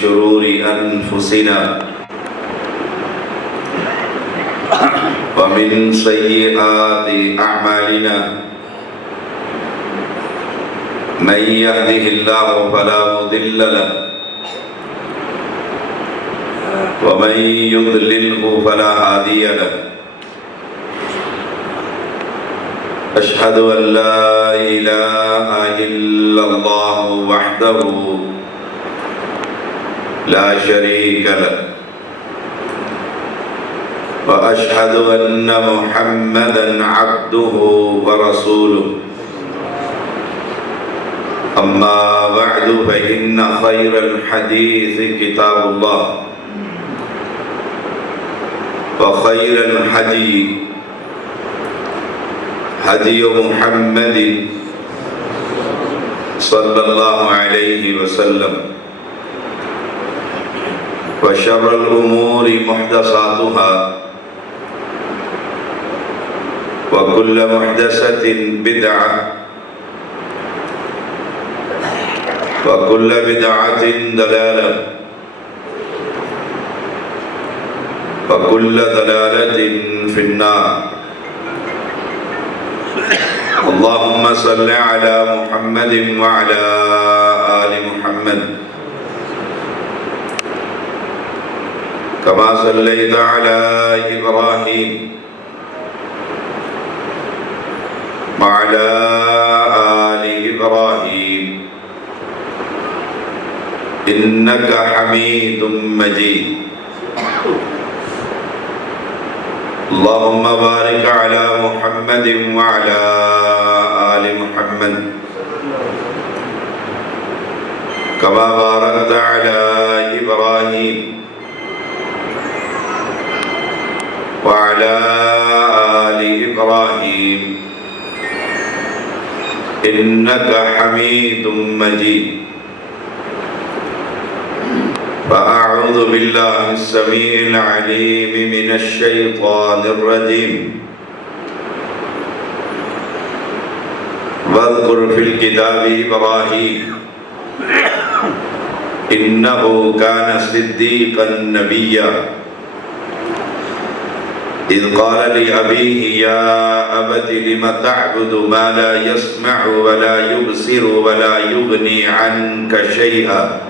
شرور أنفسنا ومن سيئات أعمالنا من يهده الله فلا مضل له ومن يضلله فلا هادي له أشهد أن لا إله إلا الله وحده لا شريك له وأشهد أن محمدًا عبده ورسوله أما بعد فإن خير الحديث كتاب الله وخير الهدي هدي محمد صلى الله عليه وسلم وشر الأمور محدثاتها وكل محدثة بدعة وكل بدعة ضلالة وكل ضلالة في النار اللهم صل على محمد وعلى آل محمد كما صليت على إبراهيم وعلى آل إبراهيم إنك حميد مجيد اللهم بارك على محمد وعلى آل محمد كما باركت على إبراهيم وعلى آل إبراهيم إنك حميد مجيد فأعوذ بالله السميع العليم من الشيطان الرجيم واذكر في الكتاب إبراهيم إنه كان صديقا نبيا إذ قال لأبيه يا أبت لم تعبد ما لا يسمع ولا يبصر ولا يغني عنك شيئا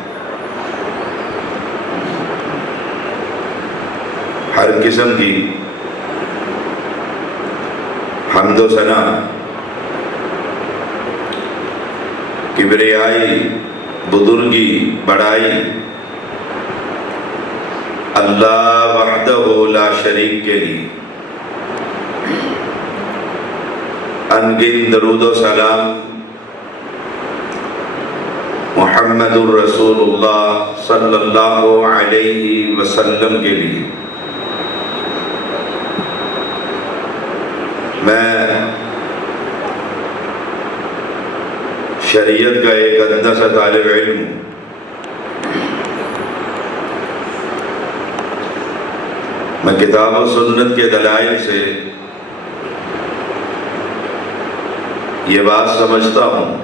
ہر قسم کی حمد و ثنا کبریائی بزرگی بڑائی اللہ وحدہ لا شریک کے لیے انگن درود و سلام محمد الرسول اللہ صلی اللہ علیہ وسلم کے لیے میں شریعت کا ایک ادنا سا طالب علم ہوں میں کتاب و سنت کے دلائل سے یہ بات سمجھتا ہوں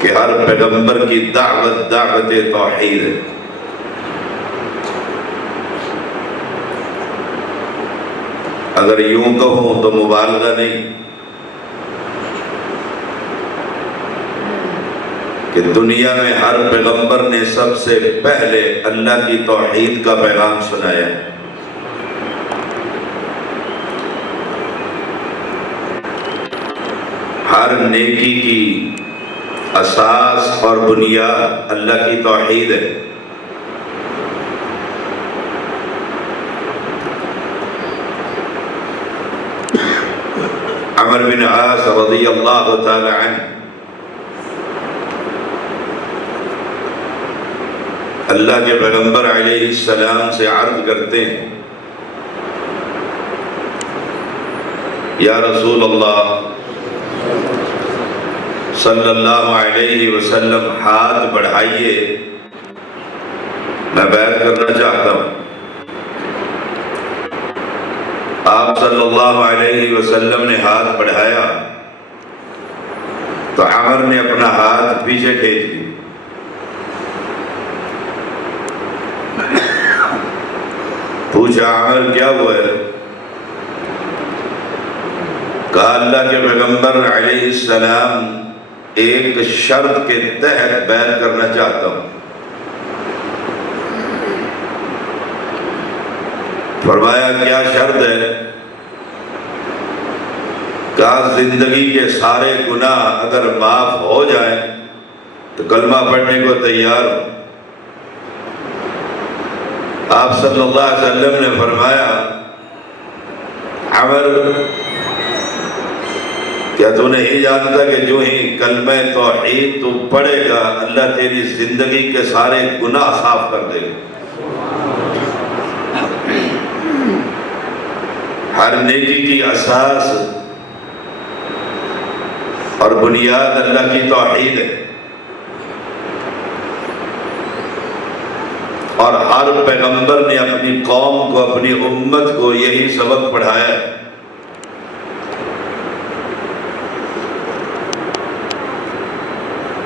کہ ہر پیغمبر کی دعوت توحید ہے اگر یوں کہوں تو مبالغہ نہیں کہ دنیا میں ہر پیغمبر نے سب سے پہلے اللہ کی توحید کا پیغام سنایا ہر نیکی کی اساس اور بنیاد اللہ کی توحید ہے عمر بن عاص رضی اللہ تعالی عنہ اللہ کے پیغمبر علیہ السلام سے عرض کرتے ہیں یا رسول اللہ صلی اللہ علیہ وسلم ہاتھ بڑھائیے میں بیعت کرنا چاہتا ہوں آپ صلی اللہ علیہ وسلم نے ہاتھ بڑھایا تو عمر نے اپنا ہاتھ ہاتھ پیچھے کھینچ لی۔ پوچھا عمر کیا ہوا ہے؟ کہا اللہ کے پیغمبر علیہ السلام ایک شرط کے تحت بیعت کرنا چاہتا ہوں۔ فرمایا کیا شرط ہے؟ کہا زندگی کے سارے گناہ اگر معاف ہو جائیں تو کلمہ پڑھنے کو تیار ہوں۔ آپ صلی اللہ علیہ وسلم نے فرمایا عمر کیا تو نہیں جانتا کہ جو ہی کلمہ توحید تو پڑھے گا اللہ تیری زندگی کے سارے گناہ صاف کر دے گا۔ ہر نیکی کی اساس اور بنیاد اللہ کی توحید ہے، اور ہر پیغمبر نے اپنی قوم کو اپنی امت کو یہی سبق پڑھایا ہے۔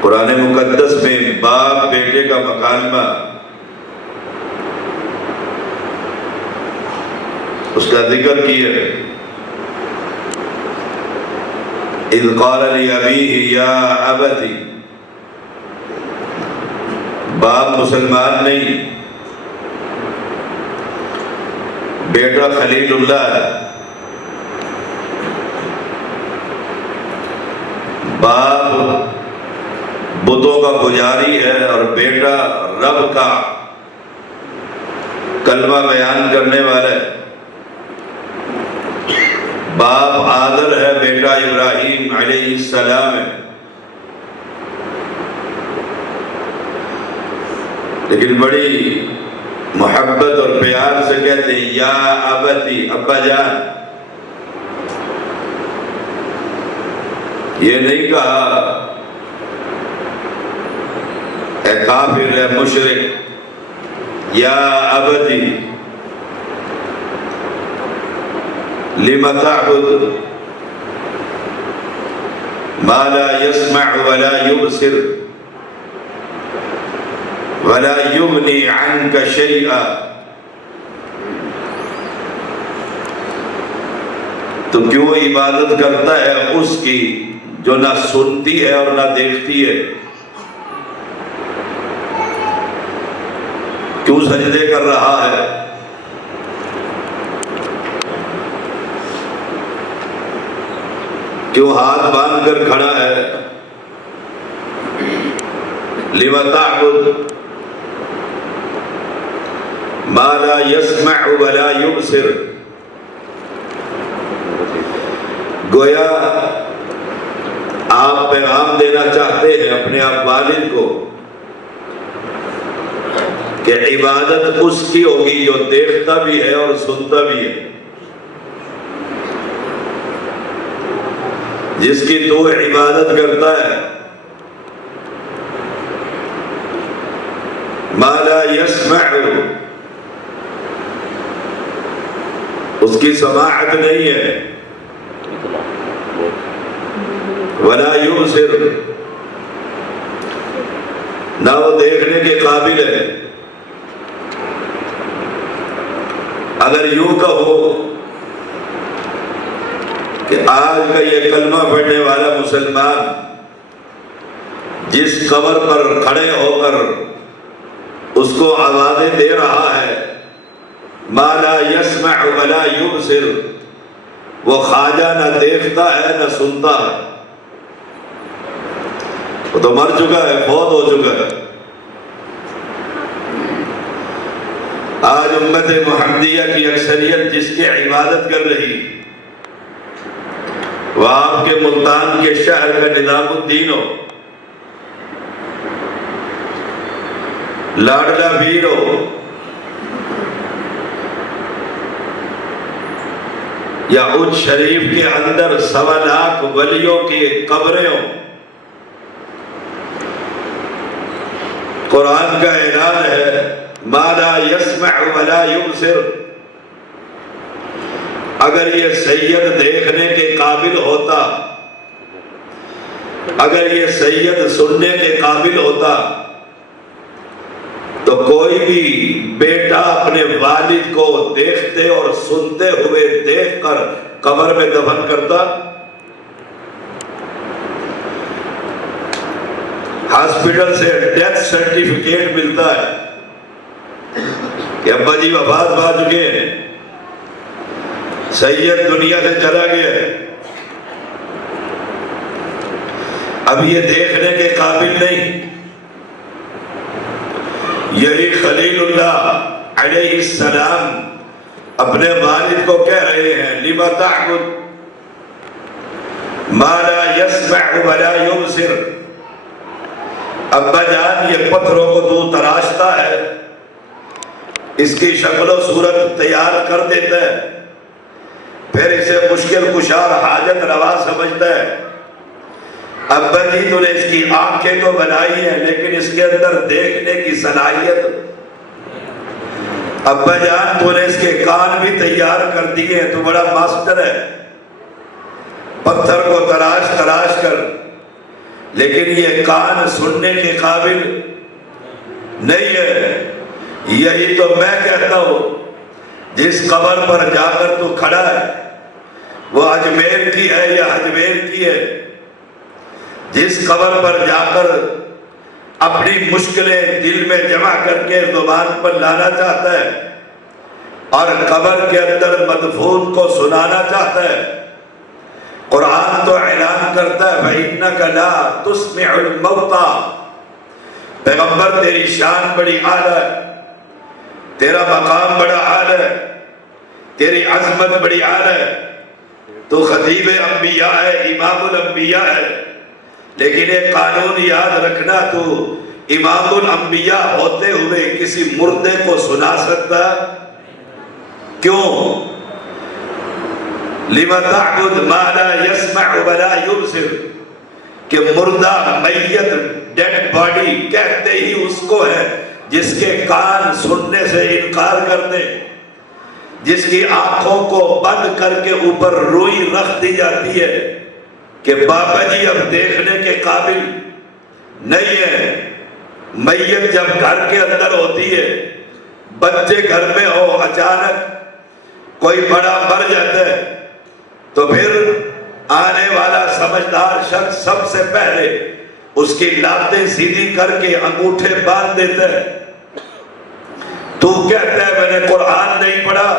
قرآن مقدس میں باپ بیٹے کا مکالمہ اس کا ذکر کیا ہے۔ اذ قال لأبيه یا ابتی، باپ مسلمان نہیں، بیٹا خلیل اللہ ہے۔ باپ بتوں کا پجاری ہے اور بیٹا رب کا کلمہ بیان کرنے والا ہے۔ باپ آدر ہے، بیٹا ابراہیم علیہ السلام ہے۔ لیکن بڑی محبت اور پیار سے کہتے ہیں یا ابتی، ابا جان۔ یہ نہیں کہا اے کافر، اے مشرک، یا ابتی لم تعبد ما لا يسمع ولا يبصر ولا يغني عنك شيئا۔ تو کیوں عبادت کرتا ہے اس کی جو نہ سنتی ہے اور نہ دیکھتی ہے؟ کیوں سجدے کر رہا ہے؟ کیوں ہاتھ باندھ کر کھڑا ہے؟ لم تعبد ما لا يسمع ولا يبصر۔ گویا آپ پیغام دینا چاہتے ہیں اپنے آپ والد کو کہ عبادت اس کی ہوگی جو دیکھتا بھی ہے اور سنتا بھی ہے، جس کی تو عبادت کرتا ہے۔ ما لا يسمع، اس کی سماعت نہیں ہے، ولا يبصر، نہ وہ دیکھنے کے قابل ہے۔ اگر یوں کہو کہ آج کا یہ کلمہ پڑھنے والا مسلمان جس قبر پر کھڑے ہو کر اس کو آوازیں دے رہا ہے ما لا يسمع ولا يبصر، وہ خواجہ نہ دیکھتا ہے نہ سنتا ہے، وہ تو مر چکا ہے، فوت ہو چکا ہے۔ آج امت محمدیہ کی اکثریت جس کی عبادت کر رہی، وہ آپ کے ملتان کے شہر کا نظام الدین ہو، لاڈلا پیر ہو، یا اجھ شریف کے اندر 1.25 لاکھ ولیوں کی قبریں ہوں۔ قرآن کا اعلان ہے ما لا يسمع ولا يبصر۔ اگر یہ سید دیکھنے کے قابل ہوتا اگر یہ سید سننے کے قابل ہوتا تو کوئی بھی بیٹا اپنے والد کو دیکھتے اور سنتے ہوئے دیکھ کر قبر میں دفن کرتا؟ ہاسپٹل سے ڈیتھ سرٹیفکیٹ ملتا ہے کہ ابا جی وفات پا چکے ہیں، سید دنیا سے چلا گیا ہے، اب یہ دیکھنے کے قابل نہیں۔ یہی خلیل اللہ علیہ السلام اپنے والد کو کہہ رہے ہیں لِمَ تَعْبُدُ مَا لَا يَسْمَعُ وَلَا يُبْصِرُ، ابا جان یہ پتھروں کو تو تراشتا ہے، اس کی شکل و صورت تیار کر دیتا ہے، پھر اسے مشکل کشا حاجت روا سمجھتا ہے۔ ابا جی تو نے اس کی آنکھیں تو بنائی ہیں لیکن اس کے اندر دیکھنے کی صلاحیت، ابا جان تو نے اس کے کان بھی تیار کر دیے ہیں، تو بڑا ماسٹر ہے پتھر کو تراش کر، لیکن یہ کان سننے کے قابل نہیں ہے۔ یہی تو میں کہتا ہوں، جس قبر پر جا کر تو کھڑا ہے وہ اجمیر کی ہے یا اجمیر کی ہے؟ جس قبر پر جا کر اپنی مشکلیں دل میں جمع کر کے زبان پر لانا چاہتا ہے اور قبر کے اندر مدفون کو سنانا چاہتا ہے، قرآن تو اعلان کرتا ہے فَإِنَّكَ لَا تُسْمِعُ الْمَوْتَى، پیغمبر تیری شان بڑی اعلیٰ ہے، تیرا مقام بڑا اعلیٰ ہے، تیری عظمت بڑی اعلیٰ ہے، تو خطیب انبیاء ہے، امام الانبیاء ہے، لیکن ایک قانون یاد رکھنا، تو امام الانبیاء ہوتے ہوئے کسی مردے کو سنا سکتا؟ کیوں؟ لِمَ تَعْبُدُ مَا لَا يَسْمَعُ وَلَا يُبْصِرُ، کہ مردہ میت ڈیڈ باڈی کہتے ہی اس کو ہے جس کے کان سننے سے انکار کر دے، جس کی آنکھوں کو بند کر کے اوپر روئی رکھ دی جاتی ہے کہ بابا جی اب دیکھنے کے قابل نہیں ہے۔ میت جب گھر کے اندر ہوتی ہے، بچے گھر میں ہو، اچانک کوئی بڑا مر جاتا ہے تو پھر آنے والا سمجھدار شخص سب سے پہلے اس کی لاتیں سیدھی کر کے انگوٹھے باندھ دیتا ہے۔ تو کہتا ہے میں نے قرآن نہیں پڑھا،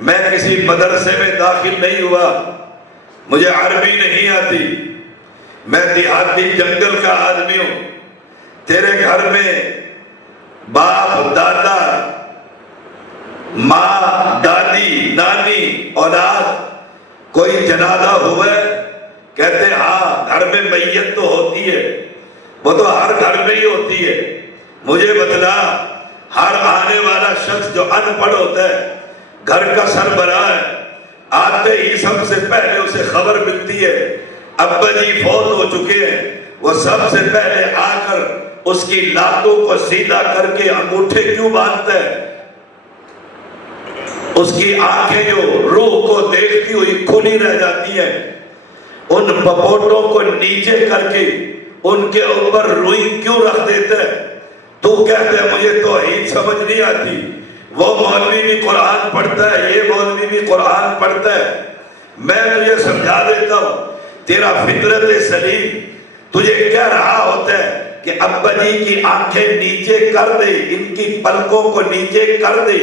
میں کسی مدرسے میں داخل نہیں ہوا، مجھے عربی نہیں آتی، میں دیہاتی جنگل کا آدمی ہوں، تیرے گھر میں باپ دادا ماں دادی نانی اولاد کوئی جنازہ ہوا ہے؟ کہتے ہیں ہاں گھر میں میت تو ہوتی ہے، وہ تو ہر گھر میں ہی ہوتی ہے، مجھے بتلا ہر آنے والا شخص جو ان پڑھ ہوتا ہے، گھر کا سربراہ ہے، آتے ہی سب سے پہلے اسے خبر ملتی ہے ابا جی فوت ہو چکے ہیں، وہ سب سے پہلے آ کر اس کی لاتوں کو سیدھا کر کے انگوٹھے کیوں باندھتا ہے؟ اس کی آنکھیں جو روح کو دیکھتی ہوئی کھلی رہ جاتی ہیں، ان پپوٹوں کو نیچے کر کے ان کے اوپر روئی کیوں رکھ دیتا ہے؟ تو کہتے ہیں مجھے توحید سمجھ نہیں آتی، وہ مولوی بھی قرآن پڑھتا ہے، یہ مولوی بھی قرآن پڑھتا ہے، میں تجھے سمجھا دیتا ہوں، تیرا فطرت سلیم تجھے کہہ رہا ہوتا ہے کہ ابا جی کی آنکھیں نیچے کر دے، ان کی پلکوں کو نیچے کر دے،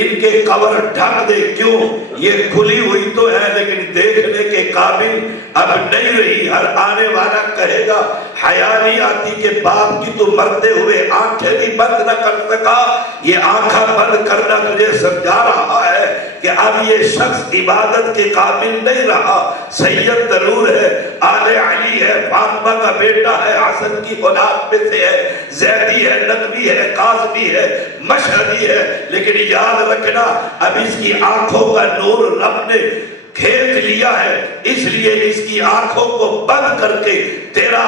ان کے قبر ڈھک دے، کیوں؟ یہ کھلی ہوئی تو ہے لیکن دیکھنے کے قابل اب نہیں رہی۔ ہر آنے والا کہے گا حیا نہیں آتی کہ باپ کی تو مرتے ہوئے آنکھیں بھی بند نہ کر سکا، یہ آنکھیں بند کرنا تجھے سمجھا رہا ہے کہ اب یہ شخص عبادت کے قابل نہیں رہا۔ سید ضرور ہے، آل علی ہے، فاطمہ کا بیٹا ہے، حسن کی اولاد میں سے ہے، زیدی ہے، ندوی ہے، قاظمی ہے، مشہدی ہے، لیکن یاد رکھنا اب اس کی آنکھوں کا نور رب نے کھینچ لیا ہے، اس لیے اس کی آنکھوں کو بند کر کے تیرا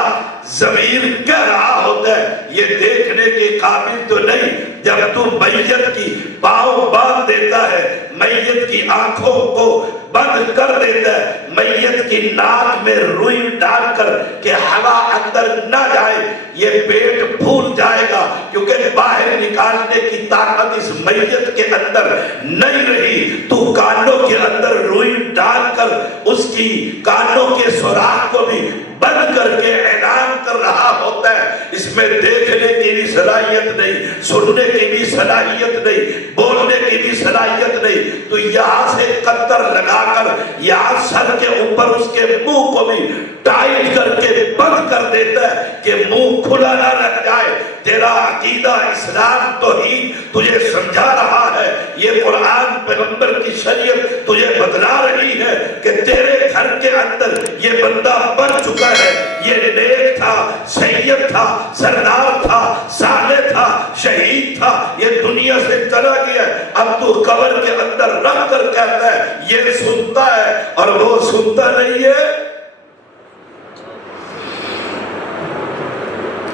ضمیر کہہ رہا ہوتا ہے یہ دیکھنے کے قابل تو نہیں، جب تو میت کی پاؤں باندھ دیتا ہے، میت کی آنکھوں کو بند کر دیتا ہے، میت کی ناک میں روئی ڈال کر کہ ہوا اندر نہ جائے، یہ پیٹ پھول جائے گا کیونکہ باہر نکالنے کی طاقت اس میت کے اندر نہیں رہی، تو کانوں کے اندر روئی ڈال کر اس کی کانوں کے سوراخ کو بھی بند کر کے اعلان کر رہا ہوتا ہے، اس میں دیکھنے کی بھی صلاحیت نہیں، سننے کی بھی صلاحیت نہیں، بولنے کی بھی صلاحیت نہیں، تو یہاں سے قطر لگا کر یہاں سر کے اوپر اس کے منہ کو بھی ٹائٹ کر کے بند کر دیتا ہے کہ منہ کھلا نہ رہ جائے۔ تیرا عقیدہ اسلام توحید تجھے سمجھا رہا ہے، یہ قرآن پیغمبر کی شریعت تجھے بتلا رہی ہے کہ تیرے گھر کے اندر یہ بندہ بن چکا ہے، یہ نیک تھا، سید تھا، سردار تھا، صالح تھا، شہید تھا، یہ دنیا سے چلا گیا، اب تو قبر کے اندر رکھ کر کہتا ہے یہ سنتا ہے اور وہ سنتا نہیں ہے۔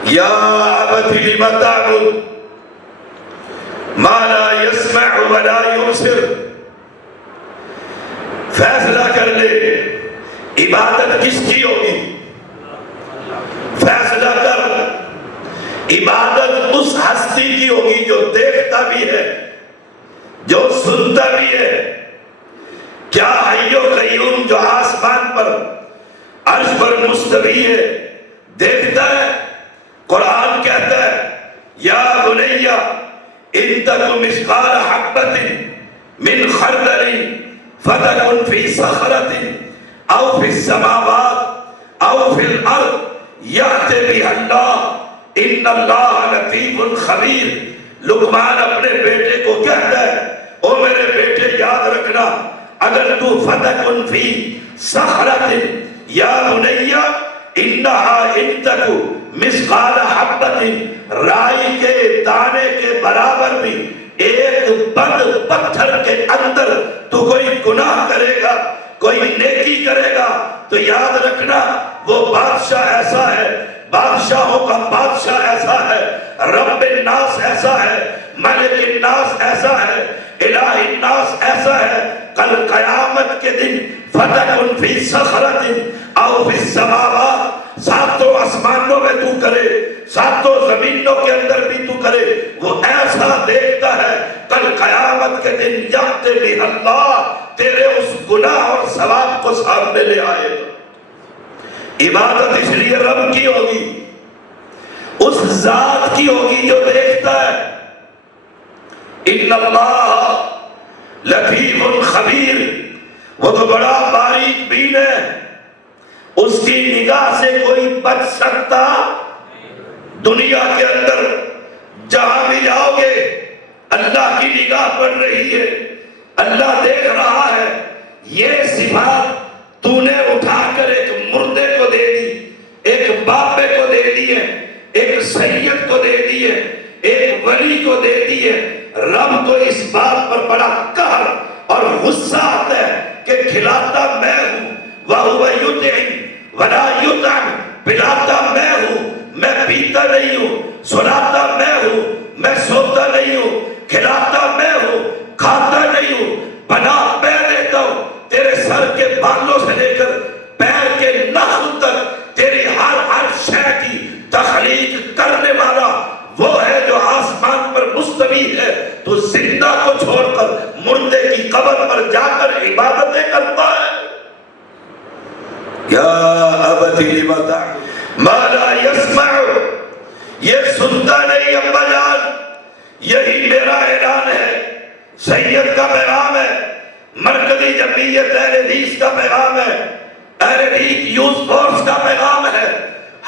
یا ابت لم تعبد ما لا يسمع ولا يبصر، فیصلہ کر لے عبادت کس کی ہوگی، فیصلہ کر عبادت اس ہستی کی ہوگی جو دیکھتا بھی ہے، جو سنتا بھی ہے۔ کیا حی و قیوم جو آسمان پر عرش پر مستوی ہے دیکھتا ہے؟ قرآن کہتا ہے یا بنی ان تک مثقال حبۃ من خردل فتکن فی صخرۃ او فی السماوات او فی الارض یأت بها اللہ ان اللہ لطیف خبیر۔ لقمان اپنے بیٹے کو کہتا ہے او میرے بیٹے یاد رکھنا، اگر تو فتکن فی صخرۃ یا بنی انہا ان تک مثقال حبۃ، رائی کے دانے کے برابر بھی ایک بند پتھر کے اندر تو کوئی گناہ کرے گا، کوئی نیکی کرے گا تو یاد رکھنا وہ بادشاہ ایسا ہے، بادشاہوں کا بادشاہ ایسا ہے، رب الناس ایسا ہے، ملک الناس ایسا ہے، الہ الناس ایسا ہے، کل قیامت کے دن فتکن فی صخرۃ او فی السماوات، ساتوں آسمانوں میں تو کرے، ساتوں زمینوں کے اندر بھی تو کرے، وہ ایسا دیکھتا ہے کل قیامت کے دن یأت بہ اللہ، تیرے اس گناہ اور ثواب کو سامنے لے آئے گا۔ عبادت اس لیے رب کی ہوگی، اس ذات کی ہوگی جو دیکھتا ہے۔ ان اللہ لطیف خبیر، وہ تو بڑا باریک بین ہے، اس کی نگاہ سے کوئی بچ سکتا؟ دنیا کے اندر جہاں بھی جاؤ گے اللہ کی نگاہ پڑ رہی ہے، اللہ دیکھ رہا ہے۔ یہ صفات تو نے اٹھا کر ایک مردے کو دے دی، ایک بابے کو دے دی ہے، ایک سید کو دے دی ہے، ایک ولی کو دے دی ہے۔ رب کو اس بات پر بڑا قہر اور غصہ آتا ہے کہ کھلاتا میں ہوں، وَهُوَ يُطْعِمُ وَلَا يُطْعَمُ، پلاتا میں ہوں، میں پیتا نہیں ہوں، سلاتا میں ہوں، میں سوتا نہیں ہوں، کھلاتا میں ہوں، کھاتا نہیں ہوں، پناہ میں دیتا ہوں، تیرے سر کے بالوں سے لے کر پیر کے نخل تک تیری ہر شے کی تخلیق کرنے والا وہ ہے جو آسمان پر مستوی ہے، تو زندہ کو چھوڑ کر مردے کی قبر پر جا کر عبادتیں کرتا ہے۔ یا ابت لم تعبد ما لا يسمع، یہ سنتا نہیں ابا جان، یہی میرا اعلان ہے، سید کا پیغام ہے، مرکزی جمعیت اہل حدیث کا پیغام ہے، اہل حدیث یوتھ فورس کا پیغام ہے،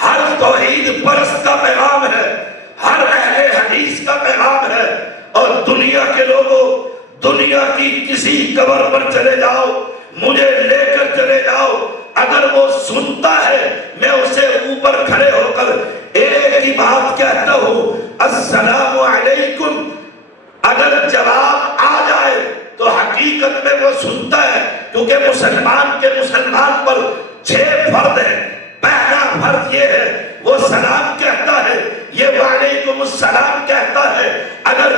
ہر توحید پرست کا پیغام ہے، ہر اہل حدیث کا پیغام ہے۔ اور دنیا کے لوگوں، دنیا کی کسی قبر پر چلے جاؤ، مجھے لے کر چلے جاؤ، اگر وہ سنتا ہے میں اسے اوپر کھڑے ہو کر ایک ہی بات کہتا ہوں السلام علیکم، اگر جواب آ جائے تو حقیقت میں وہ سنتا ہے، کیونکہ مسلمان کے مسلمان پر 6 فرض ہیں۔ پہلا فرض یہ ہے وہ سلام کہتا ہے، یہ وعلیکم السلام کہتا ہے، اگر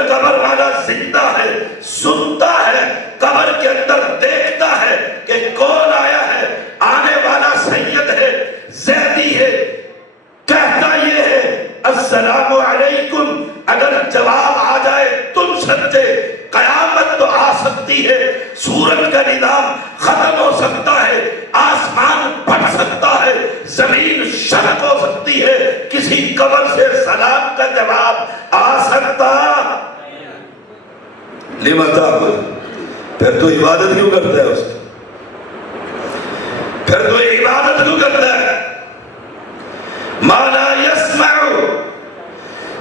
السلام علیکم اگر جواب آ جائے تم سچے، قیامت تو آ سکتی ہے، سورج کا نظام ختم ہو سکتا ہے، آسمان پھٹ سکتا ہے، زمین شق ہو سکتی ہے، کسی قبر سے سلام کا جواب آ سکتا؟ لما تعبد، پھر تو عبادت کیوں کرتا ہے اس کی؟ پھر تو عبادت کیوں کرتا ہے؟ ما لا يسمع،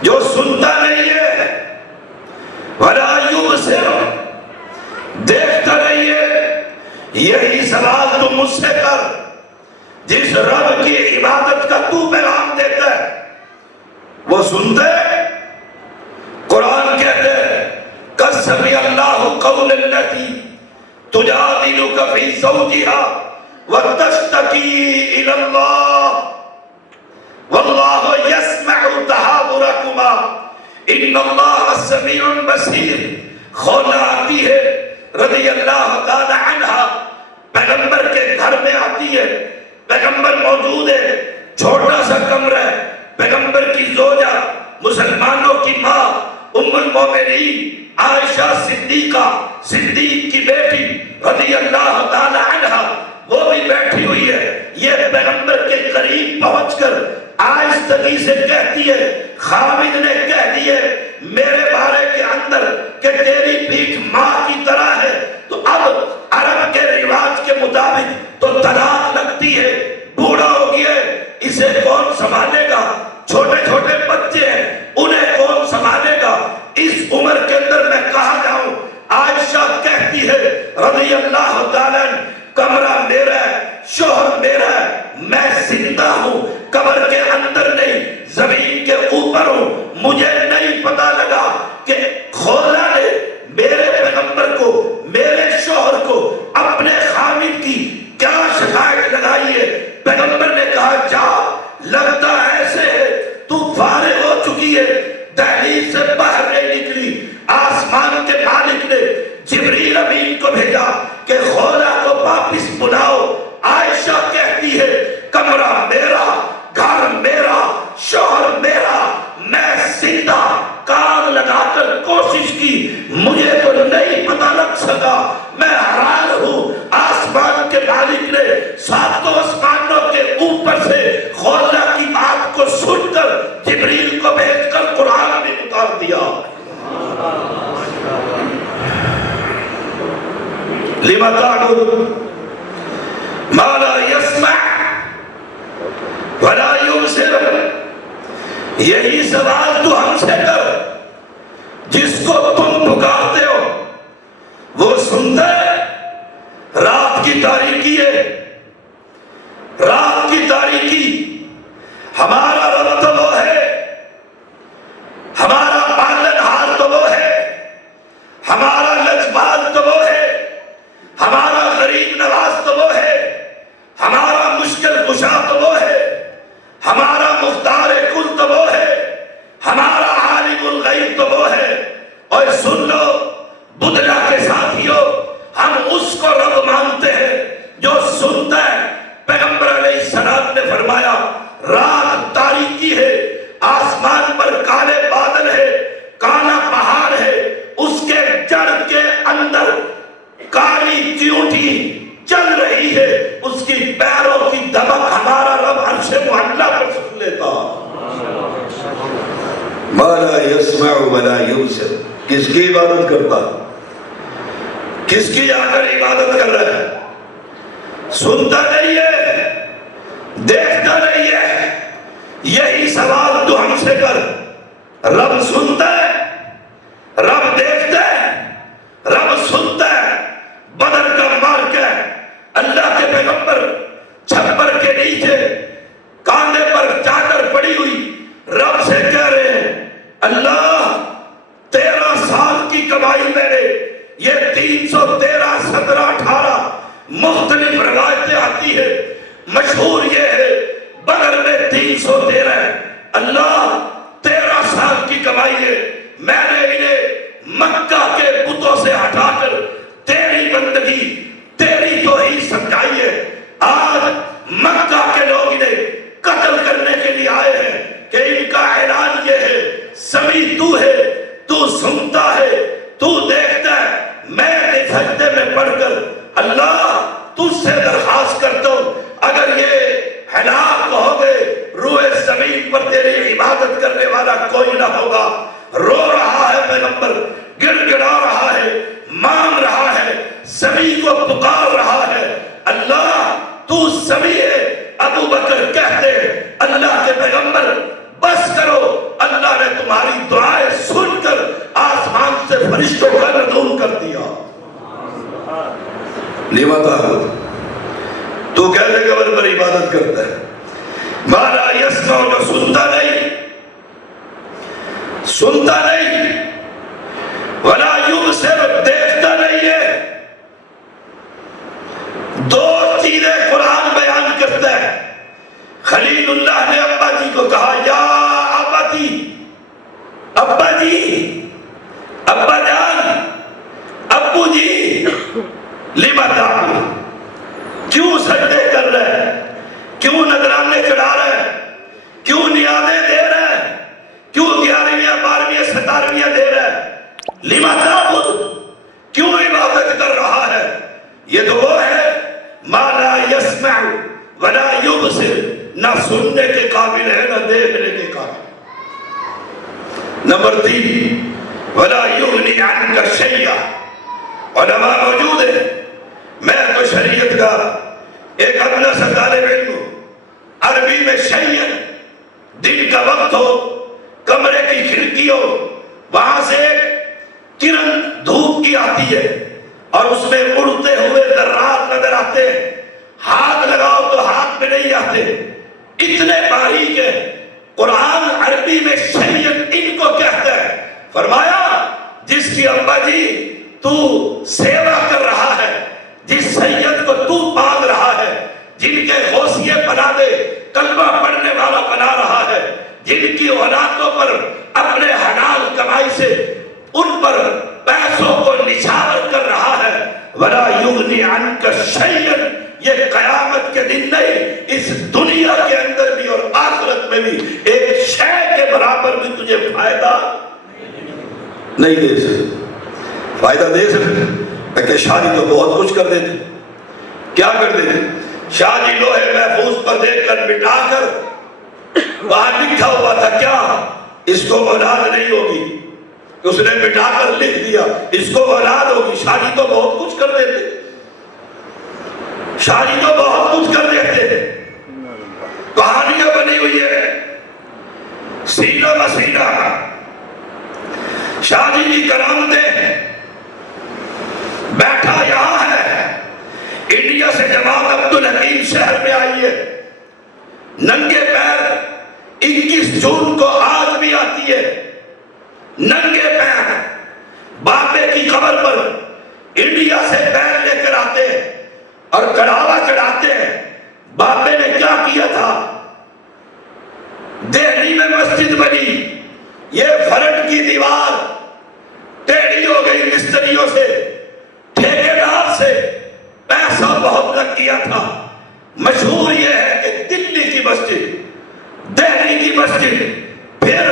جو سنتا نہیں ہے، ولا يبصر، دیکھتا نہیں ہے، یہی سوال تو مجھ سے کر، جس رب کی عبادت کا تو پیغام دیتا ہے وہ سنتا ہے؟ قرآن کہتے ہیں قد سمع اللہ قول التی تجادلک فی زوجہا وتشتکی الی اللہ واللہ یسمع تحاورکما ان اللہ سمیع بصیر۔ خولا آتی ہے رضی اللہ تعالی عنہ، پیغمبر کے گھر میں آتی ہے، پیغمبر موجود ہے، چھوٹا سا کمرہ ہے، پیغمبر کی زوجہ مسلمانوں کی ماں ام المومنین عائشہ صدیقہ، صدیق کی بیٹی رضی اللہ تعالی عنہ، وہ بھی بیٹھی ہوئی ہے۔ یہ پیغمبر کے قریب پہنچ کر آہستگی سے کہتی ہے، خامد نے کہہ دیے میرے بارے کے اندر کہ تیری پیٹھ ماں کی طرح ہے، تو اب عرب کے رواج کے مطابق تو طلاق لگتی ہے، بوڑھا ہو گیا ہے، اسے کون سنبھالے گا؟ چھوٹے چھوٹے بچے ہیں، انہیں کون سنبھالے گا؟ اس عمر کے اندر میں کہاں جاؤں؟ عائشہ کہتی ہے رضی اللہ تعالیٰ عنہ، کمرہ میرا ہے، شوہر میرا ہے، میں زندہ ہوں، قبر کے اندر نہیں، زمین کے اوپر ہوں، مجھے نہیں پتا لگا کہ خولا نے میرے پیغمبر کو، میرے شوہر کو اپنے خامد کی کیا شکایت لگائی ہے۔ پیغمبر نے کہا جا، لگتا ایسے ہے تو فارغ ہو چکی ہے، دہلیز سے باہر نہیں نکلی۔ آسمان کے مالک نے جبریل امین کو بھیجا کہ خولا کو واپس بلاؤ۔ عائشہ کہتی ہے کمرہ میرا، گھر میرا، شوہر میرا، میں زندہ، کان لگا کر کوشش کی، مجھے تو نہیں پتا لگ سکا، میں حیران ہوں۔ آسمان کے مالک نے ساتوں آسمانوں کے اوپر سے خولا کی بات کو سن کر جبریل کو بھیج کر قرآن میں اتار دیا۔ لما تعبد ما لا يسمع ولا يبصر، یہی سوال تو ہم سے کر، جس کو تم پکارتے ہو وہ سنتا ہے؟ رات کی تاریکی ہے، رات کی تاریکی، ہمارا رب تو وہ ہے، ہمارا پالن ہار تو وہ ہے، ہمارا لجبال تو وہ ہے، ہمارا غریب نواز تو وہ ہے، ہمارا مشکل کشا تو وہ ہے، ہمارا مختار کل تو وہ ہے، ہمارا عالم الغیب تو وہ ہے۔ اور سن لو بدلا کے ساتھیوں، ہم اس کو رب مانتے ہیں جو سنتا ہے۔ پیغمبر علیہ السلام نے فرمایا رات تاریکی ہے، آسمان پر کالے بادل ہے، کالا پہاڑ ہے، اس کے جڑ کے اندر کالی چیونٹی چل رہی ہے، اس کی پیروں کی دمک ہمارا رب عرش معلیٰ پر سن لیتا۔ ما لا يسمع ولا يبصر، کس کی عبادت کرتا؟ کس کی آ کر عبادت کر رہا ہے؟ سنتا نہیں ہے، دیکھتا نہیں ہے، یہی سوال تو ہم سے کر۔ رب سنتا ہے، رب دیکھتا ہے، رب سنتا ہے۔ بدر کا مارکہ اللہ کے پیغمبر چھپر کے نیچے کاندھے پر چادر پڑی ہوئی رب سے کہہ رہے ہیں اللہ 13 سال کی کمائی میں نے، یہ 313 17 18 مختلف روایتیں آتی ہے، مشہور یہ ہے بدر میں 313 ہے، اللہ 13 سال کی کمائی ہے، میں نے انہیں مکہ کے بتوں سے ہٹا کر تیری بندگی، تیری توحید سمجھائی ہے۔ آج مکہ کے لوگ انہیں قتل کرنے کے لیے آئے ہیں کہ ان کا اعلان سمیع تو ہے، تو سنتا ہے، تو دیکھتا ہے۔ میں سجدے میں پڑھ کر اللہ تجھ سے درخواست کرتا ہوں، اگر یہ ہلاک ہو گئے، روح زمین پر تیری عبادت کرنے والا کوئی نہ ہوگا۔ رو رہا ہے پیغمبر، گڑ گڑا رہا ہے، مانگ رہا ہے، سمیع کو پکار رہا ہے، اللہ تو سمیع ہے۔ ابو بکر کہتے ہیں اللہ کے پیغمبر بس کرو، اللہ نے تمہاری دعائیں سن کر آسمان سے فرشتوں کا نزول کر دیا۔ لما تعبد، تو کہتے قبر پر عبادت کرتا ہے، مالا یسمع، جو سنتا نہیں، سنتا نہیں، ولا یبصر، دیکھتا نہیں ہے۔ دو چیزیں قرآن بیان کرتا ہے۔ خلیل اللہ نے ابا جی کو کہا یا ابتی، ابا جی، ابا جان، ابو جی، لما تعبد، کیوں سجدے کر رہے ہیں، کیوں نذرانے چڑھا رہے ہیں، کیوں نیازیں دے رہے ہیں، کیوں 11ویں 12ویں 17ویں دے رہے ہیں، لما تعبد، کیوں عبادت کر رہا ہے؟ یہ تو وہ ہے ما لا یسمع ولا یبصر، نہ سننے کے قابل ہے نہ دیکھنے کے قابل۔ نمبر 3، ولا یغنی عنک شیئا، علماء موجود ہے، میں تو شریعت کا ایک اپنا سا طالب علم ہوں۔ عربی میں شیئن، دن کا وقت ہو، کمرے کی کھڑکی ہو، وہاں سے ایک کرن دھوپ کی آتی ہے اور اس میں اڑتے ہوئے ذرات نظر آتے ہیں، ہاتھ لگاؤ تو ہاتھ میں نہیں آتے، اتنے باریک ہے۔ قرآن عربی میں شیئن ان کو کہتا ہے۔ فرمایا جس کی ابا جی تو سیوا کر رہا ہے، جس سید کو تو پال رہا ہے، جن کے غوثیے بنا دے کلمہ پڑھنے والا بنا رہا ہے، جن کی اولادوں پر اپنے حلال کمائی سے ان پر پیسوں کو نچھاور کر رہا ہے، ولا یغنی عنک شیئا، یہ قیامت کے دن نہیں، اس دنیا کے اندر بھی اور آخرت میں بھی ایک شے کے برابر بھی تجھے فائدہ نہیں دے سکتے۔ فائدہ دے سکتے کہ شادی تو بہت کچھ کر دیتے، کیا کر دیتے؟ شادی لوہے محفوظ پر دیکھ کر مٹا کر، وہاں لکھا ہوا تھا کیا، اس کو اولاد نہیں ہوگی، اس نے مٹا کر لکھ دیا اس کو اولاد ہوگی۔ شادی تو بہت کچھ کر دیتے، شادی تو بہت کچھ کر دیتے، کہانیاں بنی ہوئی ہے سینہ مسینہ، شادی کی کرامتیں۔ بیٹھا یہاں ہے، انڈیا سے جماعت عبدالحکیم شہر میں آئی ہے، ننگے پیر 21 جون کو آج بھی آتی ہے، ننگے پیر باپے کی قبر پر انڈیا سے پیر لے کر آتے ہیں اور چڑھاوا چڑھاتے ہیں۔ باپے نے کیا کیا تھا؟ دہلی میں مسجد بنی، یہ فرنٹ کی دیوار ٹیڑھی ہو گئی مستریوں سے، ٹھیکیدار سے پیسہ بہت لگ گیا تھا۔ مشہور یہ ہے کہ دلی کی مسجد، دہلی کی مسجد، پھر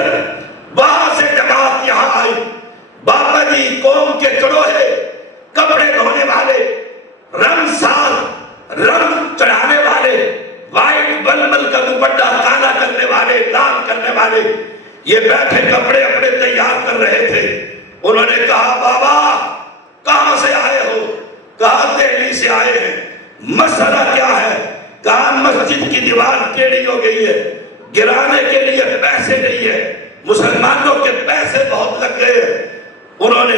وہاں سے جماعت یہاں آئی۔ بابا جی قوم کے چڑوہے، کپڑے دھونے والے، رنگ سار، رنگ چڑھانے والے، وائٹ بلبل کا دوپٹہ کالا کرنے والے، لال کرنے والے، یہ بیٹھے کپڑے اپنے تیار کر رہے تھے۔ انہوں نے کہا بابا کہاں سے آئے ہو؟ کہا دہلی سے آئے ہیں۔ مسئلہ کیا ہے؟ کہا مسجد کی دیوار ٹیڑھی ہو گئی ہے، گرانے کے لیے پیسے نہیں ہے، مسلمانوں کے پیسے بہت لگ گئے۔ انہوں نے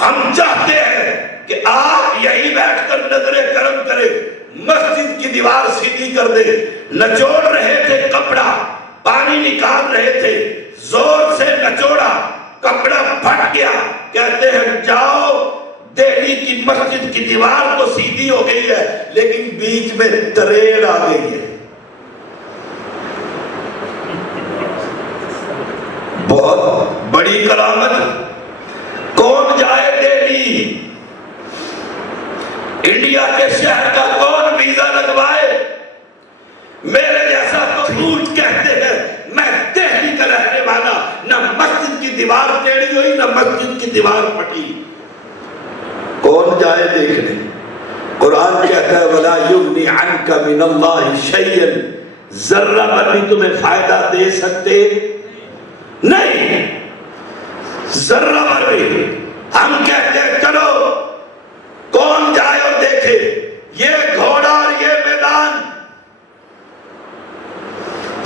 ہم چاہتے ہیں کہ آپ یہی بیٹھ کر نظر کرم کریں، مسجد کی دیوار سیدھی کر دے۔ نچوڑ رہے تھے کپڑا، پانی نکال رہے تھے، زور سے نچوڑا، کپڑا پھٹ گیا۔ کہتے ہیں جاؤ، دہلی کی مسجد کی دیوار تو سیدھی ہو گئی ہے لیکن بیچ میں تریڑ آ گئی ہے۔ بہت بڑی کرامت۔ کون جائے دہلی؟ انڈیا کے شہر کا کون ویزا لگوائے؟ میرے جیسا تو جھوٹ کہتے ہیں میں دہلی کا رہنے والا، نہ مسجد کی دیوار ٹیڑھی ہوئی نہ مسجد کی دیوار پٹی. کون جائے دیکھنے؟ قرآن کہتا ہے وَلَا يُغْنِ عَنْكَ مِنَ اللَّهِ شَيْئًا، ذرہ بھر بھی تمہیں فائدہ دے سکتے نہیں، ذرہ بھر بھی. ہم کہتے ہیں چلو کون جائے اور دیکھے یہ گھوڑا اور یہ میدان،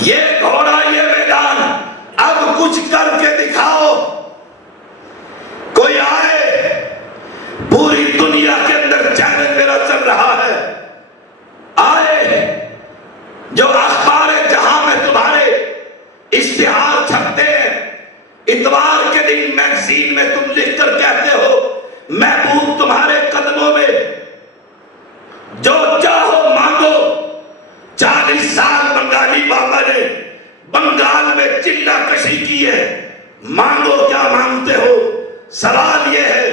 یہ گھوڑا یہ میدان، اب کچھ کر کے دکھاؤ. کوئی آئے، پوری دنیا کے اندر چیلنج میرا چل رہا ہے، آئے جو اخبار جہاں میں تمہارے اشتہار چھپتے ہیں، اتوار کے دن میگزین میں تم لکھ کر کہتے ہو محبوب تمہارے قدموں میں، جو چاہو مانگو. 40 سال بنگالی بابا نے بنگال میں چلہ کشی کی ہے، مانگو کیا مانگتے ہو؟ سوال یہ ہے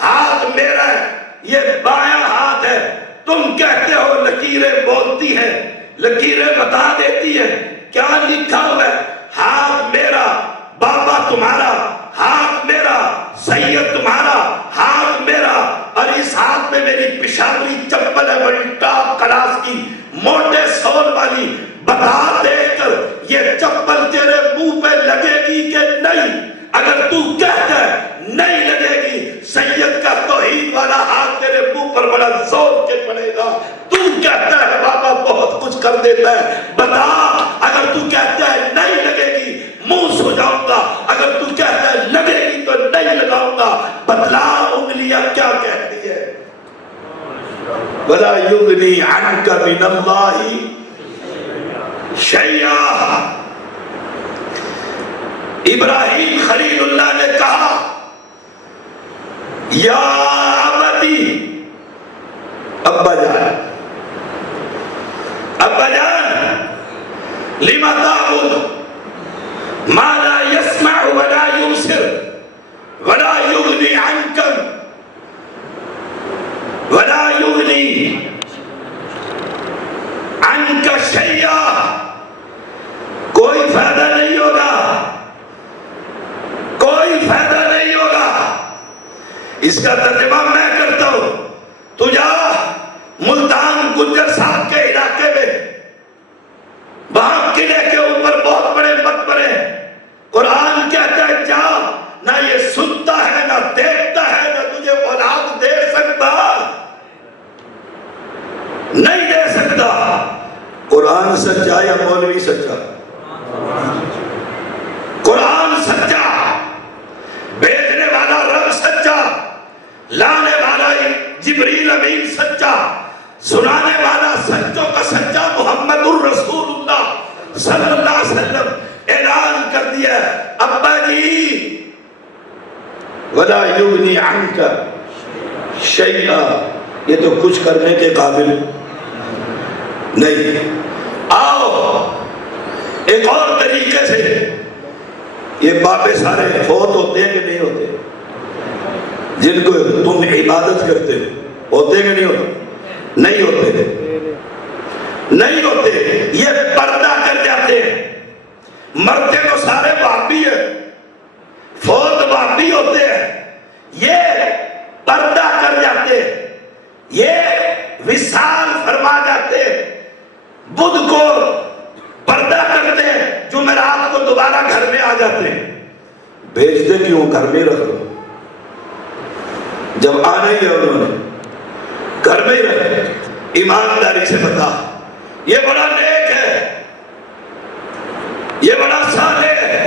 ہاتھ میرا ہے، یہ بایاں ہاتھ ہے، تم کہتے ہو لکیریں بولتی ہیں، لکیریں بتا دیتی ہیں، کیا لکھا ہوا ہے؟ ہاتھ میرا، بابا تمہارا، ہاتھ میرا، سید تمہارا، ہاتھ میرا. اور اس ہاتھ میں میری پشاوری چپل ہے، بڑی ٹاپ کلاس کی، موٹے سول والی. بتا دیکھ کر یہ چپل تیرے منہ پہ لگے گی کہ نہیں؟ اگر تو کہتا ہے نہیں لگے گی، سید کا توحید والا ہاتھ تیرے منہ پر بڑا زور کے پڑے گا. تو کہتا ہے بابا بہت کچھ کر دیتا ہے، بتا. اگر تو کہتا ہے نہیں لگے گی، منہ سو جاؤں گا. اگر تو کہتا ہے لگے گی تو نہیں لگاؤں گا. بتلا انگلیاں کیا کہتی ہے؟ وَلَا يُغْنِي عَنْكَ مِنَ اللَّهِ شَيْئًا. ابراہیم خلیل اللہ نے کہا یا ابتی، ابا جان، ابا جان، لما تعبد ما لا يسمع ولا يبصر ولا يغني عنك ولا يغني عنك شيئا. کوئی فائدہ نہیں ہوگا، کوئی فائدہ نہیں ہوگا. اس کا ترجمہ میں کرتا ہوں. تو جا ملتان گجر صاحب کے علاقے میں، وہاں قلعے کے اوپر بہت بڑے مقبرے ہیں. قرآن کہتا ہے جا، نہ یہ سنتا ہے نہ دیکھتا ہے نہ تجھے اولاد دے سکتا، نہیں دے سکتا. قرآن سچا یا مولوی سچا؟ قرآن سچا، بھیجنے والا رب سچا، لانے والا جبریل امین سچا، سنانے والا سچوں کا سچا محمد الرسول اللہ صلی اللہ علیہ وسلم. اعلان کر دیا ابا جی وَلَا يُغْنِي عَنْكَ شَيْئًا، یہ تو کچھ کرنے کے قابل نہیں. آؤ ایک اور طریقے سے، یہ باپے سارے فوت ہوتے ہیں کہ نہیں ہوتے؟ جن کو تم عبادت کرتے ہو ہوتے کہ نہیں ہوتے؟ نہیں ہوتے، نہیں ہوتے. یہ پردہ کر جاتے ہیں. مرتے تو سارے وہابی ہیں، فوت وہابی ہوتے ہیں. یہ پردہ کر جاتے ہیں، یہ وصال فرما جاتے ہیں. بدھ کو پردہ کرتے ہیں، جمعرات کو دوبارہ گھر میں آ جاتے ہیں. بھیجتے کیوں؟ گھر میں رکھ لو. جب آنا ہی ہے انہوں نے گھر میں ہی رکھے. ایمانداری سے بتا، یہ بڑا نیک ہے، یہ بڑا صالح ہے،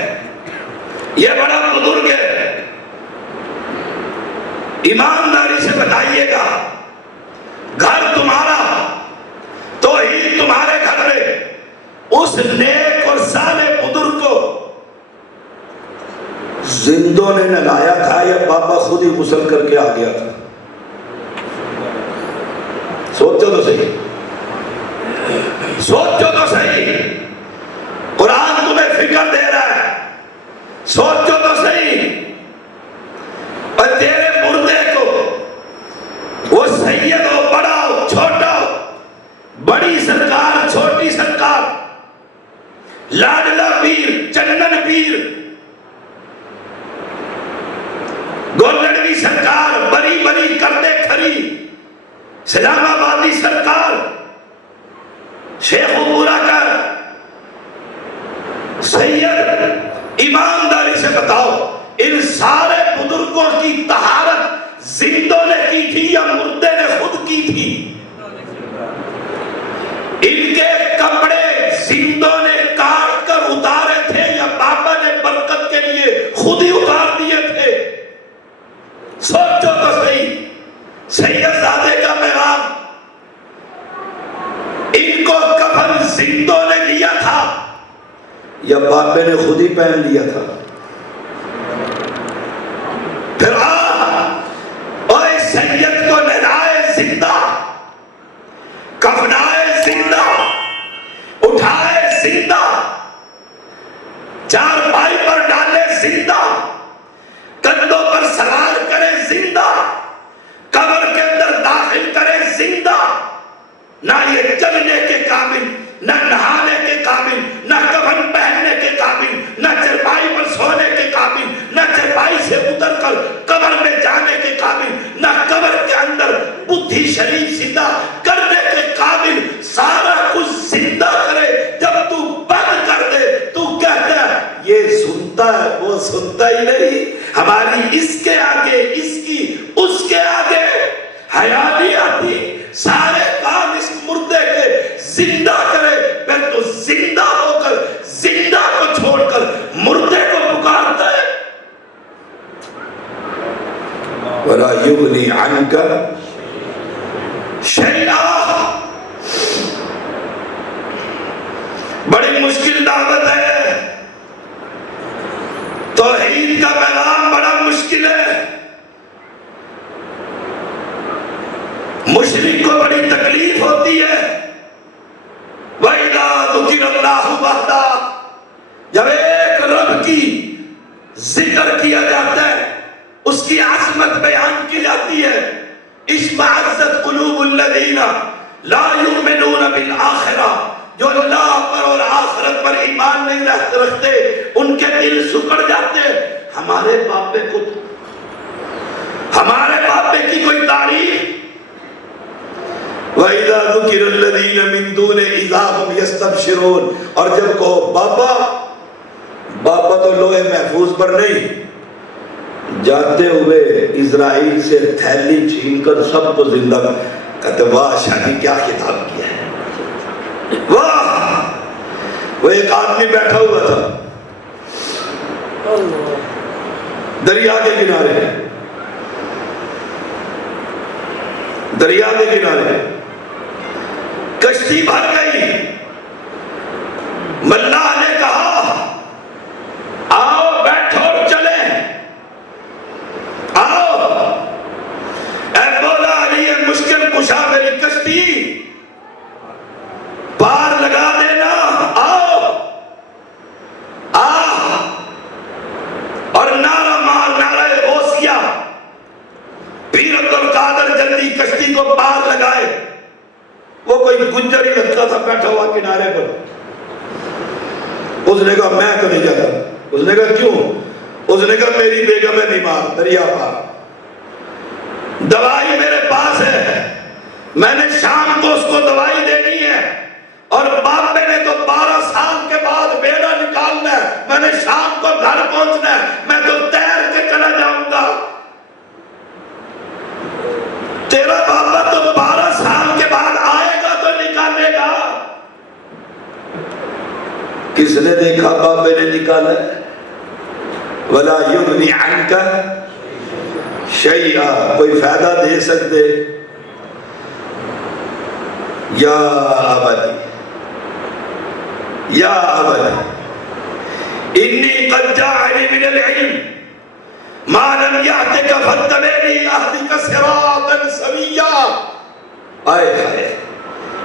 یہ بڑا بزرگ ہے. ایمانداری سے بتائیے گا. گھر تمہارا، توحید تمہارے گھر میں. اس نیک اور صالح بزرگ کو زندوں نے نہلایا تھا یا بابا خود ہی غسل کر کے آ گیا تھا؟ سوچو تو صحیح، سوچو تو صحیح. قرآن تمہیں فکر دے رہا ہے، سوچو تو صحیح. اور تیرے مردے کو وہ سید ہو، بڑا ہو، چھوٹا ہو، بڑی سرکار، چھوٹی سرکار، لاڈلا پیر، چنن پیر، گولڈنوی سرکار بری بری کرتے کھری، اسلام آبادی سرکار، شیخ پورا کر، سید ایمانداری سے بتاؤ ان سارے بزرگوں کی طہارت زندوں نے کی تھی یا مردے نے خود کی تھی؟ ان کے کپڑے زندوں نے کاٹ کر اتارے تھے یا بابا نے برکت کے لیے خود ہی اتار دیے تھے؟ سوچو تو صحیح، سید زادے کا پیغام ان کو کفن زندوں نے دیا تھا یا بابے نے خود ہی پہن لیا تھا؟ پھر اوے سید کو نہلائے زندہ، کفنائے زندہ، اٹھائے زندہ، چارپائی پر ڈالے زندہ، کندھوں پر سوار کرے زندہ، قبر کے اندر داخل کرے زندہ، نہ یہ چلنے کے قابل، نہ نہانے کے قابل، نہ کفن پہننے کے قابل، نہ چرپائی پر سونے کے قابل، نہ چرپائی سے اتر کر قبر میں جانے کے قابل، نہ قبر کے اندر بدھی شریف زندہ کرنے کے قابل، سارا کچھ زندہ کرے، جب تو بند کر دے تو کہتا ہے یہ سنتا ہے، وہ سنتا ہی نہیں، ہماری اس کے آگے، اس کی اس کے آگے حیا نہیں آتی، سارے کام اس مردے کے زندہ کرے، پھر تو زندہ ہو کر زندہ کو چھوڑ کر مردے کو پکارتا ہے۔ وَلَا يُغْنِي عَنْكَ شَيْئًا، بڑی مشکل دعوت ہے، توحید کا پیغام بڑا مشکل ہے، مشرک کو بڑی تکلیف ہوتی ہے۔ وَإِذَا ذُكِرَ اللَّهُ وَحْدَهُ، جب ایک رب کی ذکر کیا جاتا ہے، اس کی عظمت بیان کی جاتی ہے، اشمئزت قلوب الذین لا یؤمنون بالآخرہ، جو اللہ پر اور آخرت پر ایمان نہیں رکھتے ان کے دل سکڑ جاتے ہیں۔ ہمارے باپے کو، ہمارے باپے کی کوئی تعریف۔ وَإِذَا ذُكِرَ الَّذِينَ مِن دُونِ إِذَا هُمْ يَسْتَبْشِرُونَ، اور جب کہو بابا، بابا تو لوہے محفوظ پر نہیں، جاتے ہوئے اسرائیل سے تھیلی چھین کر سب کو زندہ کہتے واہ شادی کیا خطاب کیا ہے، واہ۔ وہ ایک آدمی بیٹھا ہوا تھا دریا کے کنارے، دریا کے کنارے، کشتی بھر گئی، ملاح نے کہا آؤ بیٹھو اور چلیں، آؤ اے مولا علی مشکل کشا میری کشتی پار لگا دینا، آؤ اور نعرہ مار، نعرہ غوثیہ، پیر عبدالقادر جلدی کشتی کو پار لگائے۔ وہ کوئی گنجر ہی لگتا تھا بیٹھا ہوا کنارے پر، اس نے کہا میں تو نہیں جاتا، اس نے کہا کیوں؟ اس نے کہا میری بیگم ہے بیمار، دریا پار، دوائی میرے پاس ہے، میں نے شام کو اس کو دوائی دینی ہے، اور باپے نے تو 12 سال کے بعد بیڑا نکالنا ہے، میں نے شام کو گھر پہنچنا ہے، میں تو تیر کے چلا جاؤں گا۔ تیرا بابا تو 12 سال کے بعد آئے گا تو نکالے گا۔ کس نے دیکھا بابے نے نکالا ہے؟ وَلَا يُغْنِي عَنْكَ شَيْئًا، کوئی فائدہ دے سکتے؟ یا ابتی، یا ابتی انی قد جاءنی من العلم ما لم یأتک فاتبعنی اہدک صراطا سویا۔ آئے آئے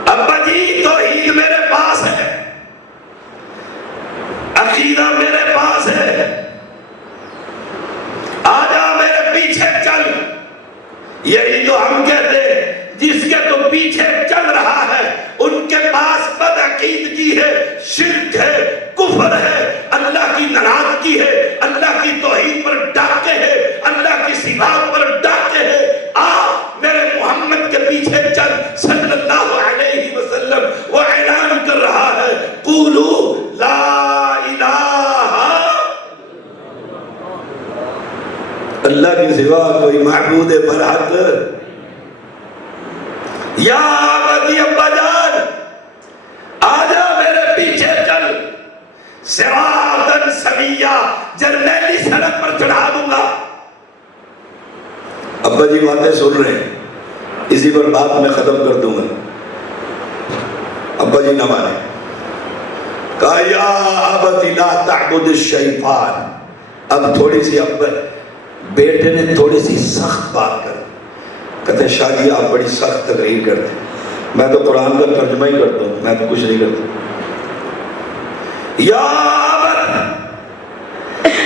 ابا جی توحید میرے پاس ہے، عقیدہ میرے پاس ہے، آجا میرے پیچھے چل۔ یہی تو ہم کہتے جس کے تو پیچھے چل رہا ہے ان کے پاس بد عقیدگی ہے، شرک ہے، کفر ہے، اللہ کی ناراضگی ہے، اللہ کی توحید پر ڈاکے ہے، اللہ کی بات پر ڈاکے ہیں، آپ میرے محمد کے پیچھے چل صلی اللہ علیہ وسلم. وہ اعلان کر رہا ہے قولو لا الہ، اللہ کے سوا کوئی معبود برحق. یا آبادی ابا جان آجا میرے پیچھے چل، صراطاً سویّا، جرنیلی سڑک پر چڑھا دوں گا. ابا جی باتیں سن رہے ہیں، اسی پر بات میں ختم کر دوں گا. ابا جی نہ مانے، کہا یا آبتی لا تعبد الشیطان. اب تھوڑی سی ابا بیٹے نے تھوڑی سی سخت بات کر، کہتے ہیں شاہ جی آپ بڑی سخت تقریر کرتے ہیں. میں تو قرآن کا ترجمہ ہی کرتا ہوں، میں تو کچھ نہیں کرتا. یا ابت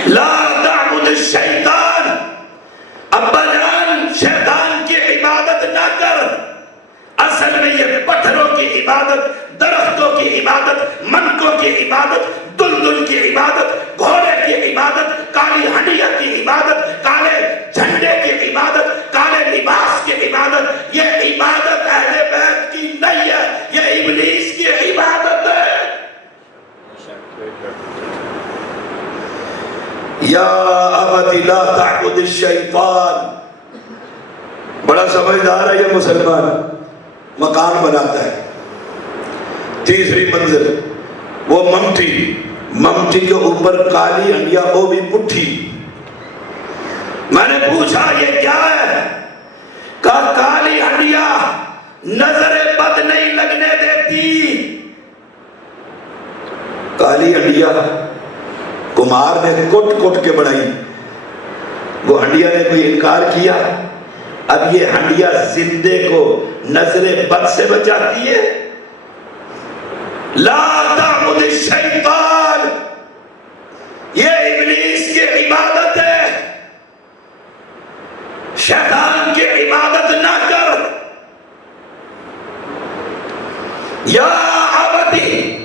لا تعبد الشیطان، ابا جان شیطان کی عبادت نہ کر. اصل میں یہ پتھروں کی عبادت، درختوں کی عبادت، منکوں کی عبادت، دلدل کی عبادت، گھوڑے کی عبادت، کالی ہنڈیا کی عبادت، کالے جھنڈے کی عبادت، کالے لباس کی عبادت، یہ عبادت اہل بیت کی نہیں ہے، یہ ابلیس کی عبادت ہے. یا ابت لا تعبد الشیطان. بڑا سمجھدار ہے یہ مسلمان، مکان بناتا ہے. تیسری منزل وہ ممٹی کے اوپر کالی ہنڈیا، وہ بھی پٹھی. میں نے پوچھا یہ کیا ہے؟ کہا کالی ہنڈیا نظر بد نہیں لگنے دیتی. کالی ہنڈیا کمار نے کٹ کے بڑھائی، وہ ہنڈیا نے کوئی انکار کیا؟ اب یہ ہنڈیا زندے کو نظر بد سے بچاتی ہے. لا تعبد الشیطان، یہ ابلیس کی عبادت ہے، شیطان کی عبادت نہ کر. یا ابتی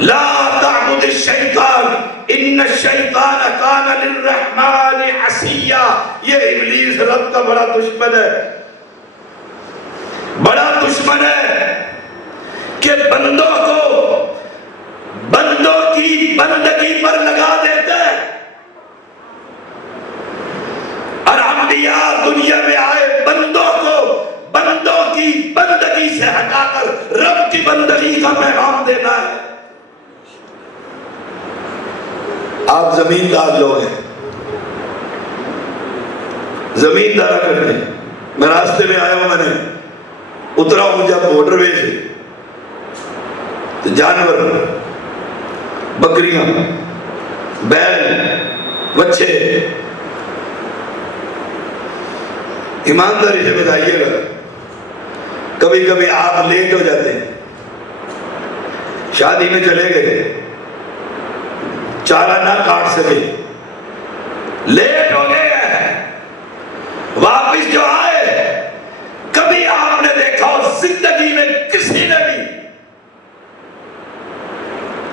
لا تعبد الشیطان ان الشیطان کان للرحمن عصیا. یہ ابلیس رب کا بڑا دشمن ہے، بڑا دشمن ہے کہ بندوں کی بندگی پر لگا دیتا ہے. اور انبیاء دنیا میں آئے بندوں کی بندگی سے ہٹا کر رب کی بندگی کا پیغام دینا ہے. آپ زمیندار لوگ ہیں، زمیندارہ کرتے ہیں. میں راستے میں آیا ہوں، میں نے اترا ہوں جب موٹر وے سے، تو جانور، بکریاں، بیل، بچے، ایمانداری سے بتائیے گا کبھی کبھی آپ لیٹ ہو جاتے ہیں، شادی میں چلے گئے، چارہ نہ کاٹ سکے، لیٹ ہو گئے، واپس جو آئے، کبھی آپ نے دیکھا ہو زندگی میں کسی نے بھی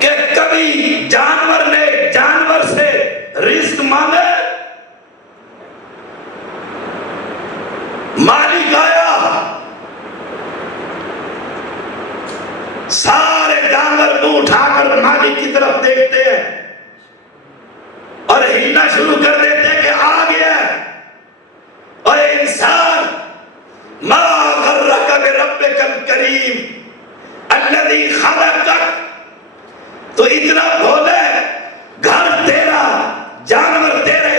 کہ کبھی جانور نے جانور سے رزق مانگے؟ مالک آیا، سارے جانور منہ اٹھا کر مالک کی طرف دیکھتے ہیں اور ہلنا شروع کر دیتے ہیں کہ آ گیا. اور انسان ما غرک بربک الکریم الذی خلقک، تو اتنا بھولے، گھر تیرا، جانور تیرے،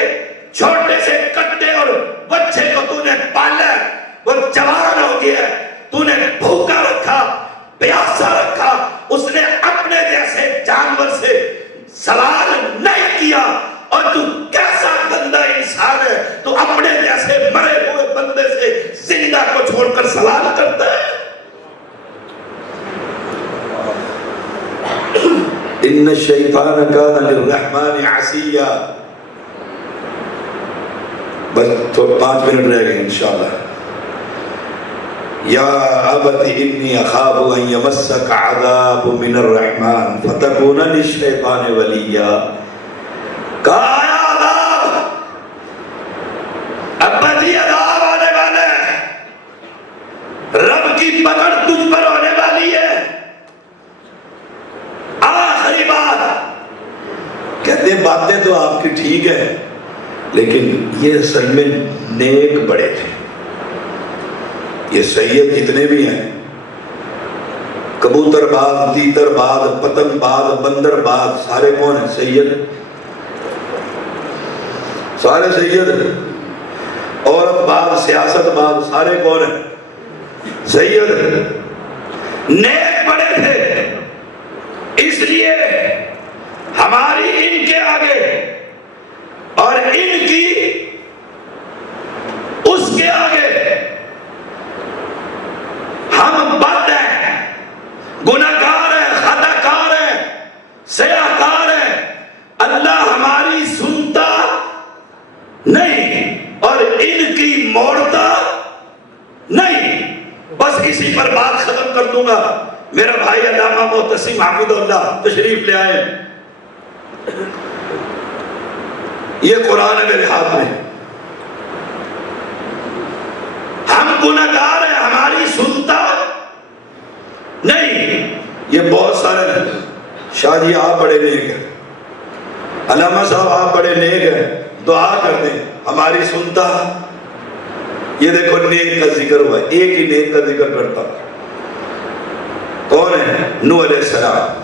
چھوٹے سے کٹے اور بچے کو تو نے پالا، وہ جوان ہو گیا، تو نے بھوکا رکھا، پیاسا رکھا، اس نے اپنے جیسے جانور سے سوال نہیں کیا. اور تو کیسا گندا انسان ہے، تو اپنے جیسے مرے ہوئے بندے سے زندہ کو چھوڑ کر سوال کرتا ہے. ان الشیطان کان للرحمن عصیا. بس تو 5 منٹ رہ گئے انشاءاللہ. یا ابت انی اخاف ان یمسک عذاب من الرحمن فتکون للشیطان ولیا. کہا عذاب کی پکڑ تجھ پر ہونے والی ہے. آخری بات کہتے باتیں تو آپ کی ٹھیک ہے لیکن یہ اصل میں نیک بڑے تھے. یہ سید جتنے بھی ہیں، کبوتر باز، تیتر باز، پتنگ باز، بندر باز، سارے کون ہیں؟ سید. سارے سید. عورت باز، سیاست باز، سارے کون ہیں؟ سید. نیک بڑے تھے، اس لیے ہماری ان کے آگے اور ان کی اس کے آگے ہم بد ہیں، گناہگار ہیں، خطا کار ہیں، سیاہ کار ہیں. اللہ ہماری سنتا نہیں اور ان کی موڑتا نہیں. بس اسی پر بات ختم کر دوں گا. میرا بھائی علامہ محتسم حافظ اللہ تشریف لے آئے. یہ قرآن ہے میرے ہاتھ میں. ہم گناہگار ہیں، ہماری سنتا نہیں. یہ بہت سارے شاہ جی آپ بڑے نیک ہیں، علامہ صاحب آپ بڑے نیک ہیں، دعا کر دیں ہماری سنتا. یہ دیکھو نیک کا ذکر ہوا، ایک ہی نیک کا ذکر کرتا. کون ہے؟ نوح علیہ السلام.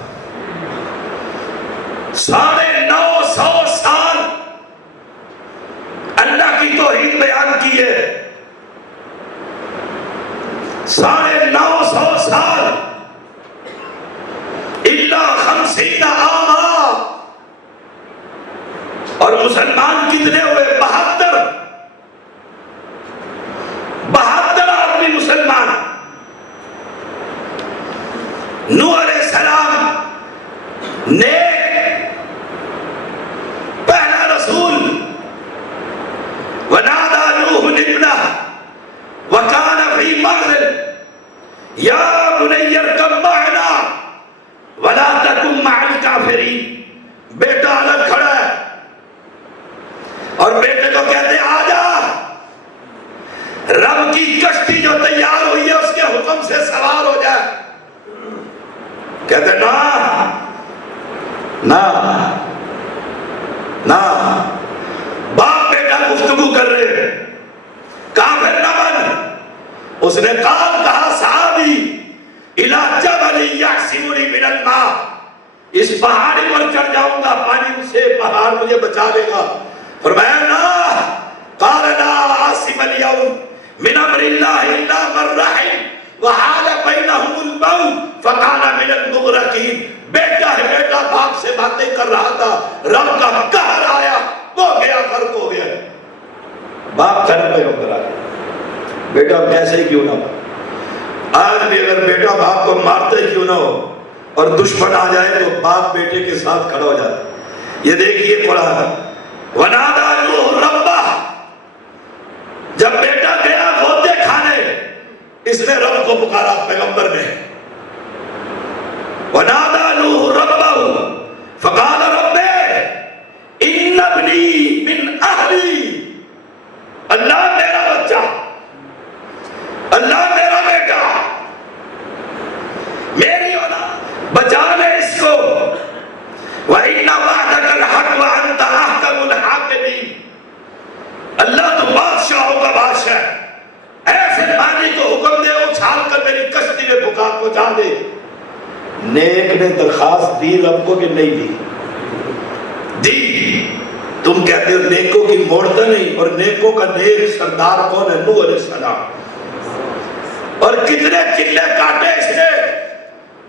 950 سال اللہ کی توحید بیان کی ہے. 950 سال الا 50 عاما. اور مسلمان کتنے ہوئے؟ 72 آدمی مسلمان. نوح علیہ السلام نیک پہلا رسول. ونادى نوح ابنه وكان في معزل يا بني اركب معنا ولا تكن مع الكافرين. بیٹا الگ کھڑا ہے اور بیٹے کو کہتے آ جا، رب کی کشتی جو تیار ہوئی ہے اس کے حکم سے سوار ہو جائے. کہتے نا نا نا. باپ بیٹا گفتگو کر رہے، کافر نہ بن. اس نے کہا صحابی الی جبل یعصمنی من الماء. اس پہاڑی پر چڑھ جاؤں گا، پانی سے پہاڑ مجھے بچا لے گا. فرمایا نا. قال لا عاصم اليوم من امر الله الا من رحم وحال بینہم الموت فکان من المغرقین. بیٹا ہے، بیٹا باپ سے باتیں کر رہا تھا، رب کا قہر آیا، وہ گیا، غرق ہو گیا. باپ گھر پہ ہو کر آیا. بیٹا کیسے کیوں نہ ہو. آج بھی اگر بیٹا باپ کو مارتے کیوں نہ ہو اور دشمن آ جائے تو باپ بیٹے کے ساتھ کھڑا ہو جاتا. یہ دیکھیے قرآن. ونادى نوح ربہ. جب بیٹا گیا غوطے کھانے، اس نے رب کو پکارا، پیغمبر نے. ونادى نوح ربہ فقال رب ان ابنی من اہلی. اللہ میرا بچہ، اللہ میرا بیٹا، میری اولاد، بچا لے اس کو. وَإِنَّ وَعْدَكَ الْحَقُّ وَأَنْتَ أَحْكَمُ الْحَاكِمِينَ. اللہ تو بادشاہوں کا بادشاہ ہے. ایسے پانی کو حکم دے اچھال کر میری کشتی میں پہنچا دے. نیک نے درخواست دی رب کو کہ نہیں دی؟ دی. تم کہتے ہو نیکوں کی موڑتا نہیں، اور نیکوں کا نیک سردار کون ہے؟ نوح علیہ السلام. اور کتنے چلے کاٹے اس نے.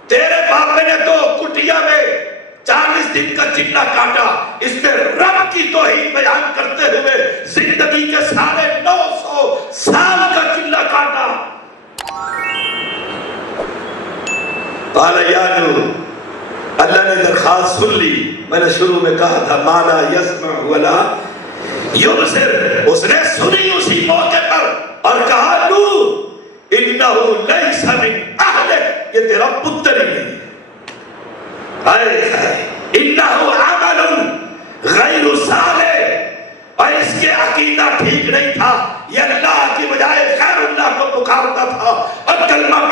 تیرے باپ نے تو کٹیا میں 40 دن کا چلا کاٹا. اس میں رب کی توحید بیان کرتے ہوئے زندگی کے سارے 900 سال کا چلا کاٹا. قال یا نوح، اللہ نے درخواست سن لی. میں نے شروع میں کہا تھا ما لا یسمع ولا یبصر. اس نے سنی اسی موقع پر اور کہا نوح انہ لیس من اہلک، یہ تیرا پتر ہی نہیں. انہ عمل غیر صالح، اور اس کے عقیدہ ٹھیک نہیں تھا. یہ اللہ کی بجائے غیر اللہ کو پکارتا تھا اور کلمہ